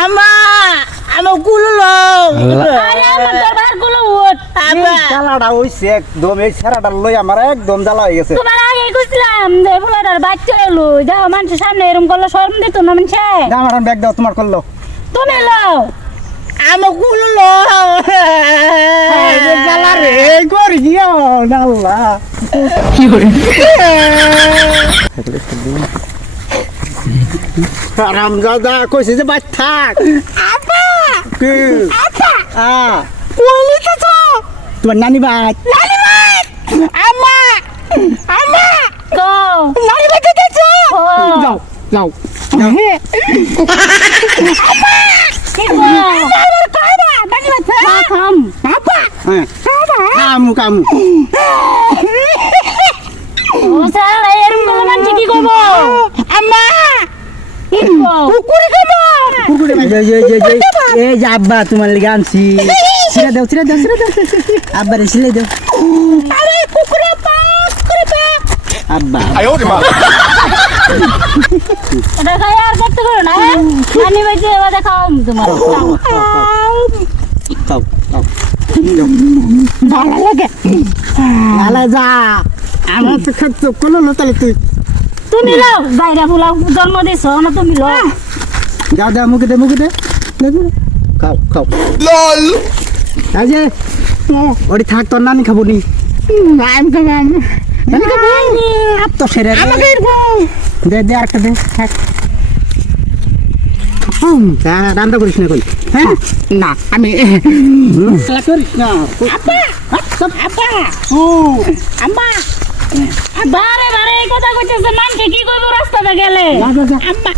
আমা আমা কুলো আরে আমার দরবার গুলো উঠ আবা জ্বালাটা হইছে একদম এই ছেড়াটা লই আমার একদম জ্বালা হয়ে গেছে তোমার আগে কইছিলাম যে ফুলাটার বাচ্চা এলো যাও মানুষের সামনে এরকম করলে শরম দিত না মানুষে আমার ব্যাগ দাও তোমার করলো তুমি লও আমা কুলো জ্বালা রে করি গিয়া আল্লাহ রামজাদা কইছে যে বাই থাক আপা কি আপা কইলি তো তোমার নানি বাই আমা আমা কো নানি বাচ্চা গেছে যাও যাও কি কো আমার কাবা নানি বাচ্চা খাম আপা হ্যাঁ কামু কামু ও সারা এরকম করলে মানুষ কি করবো আমা কি করবো কুকুরি কাবা কুকুরে এই যে আব্বা তোমার লিগে আনছি ছিড়ে দাও আব্বা রে ছিড়ে দাও আরে কুকুরে পা আব্বা এটা খাই আর করতে করো না পানি বেঁচে এবার খাও তোমার খাও খাও ভালো লাগে আলা যা আমার তো খাচ্ছ কোনো না তাহলে তুই তুমি লও বাইরে ফুলা জন্ম দিছ না তুমি লও যা যা মুখে দে খাও খাও লল এই যে ওটি থাক তোর নানি খাবো নি আমি খাবো নানি খাবো আপ তো সেরে আমাকে দে দে আরেকটা দে থাক রান্না করিস না কই হ্যাঁ না আমি করিস না আপা আপা ও আমা বারে বারে এই কথা কইতেছে মানুষে কি করবো রাস্তাতে গেলে যা যা যা আমা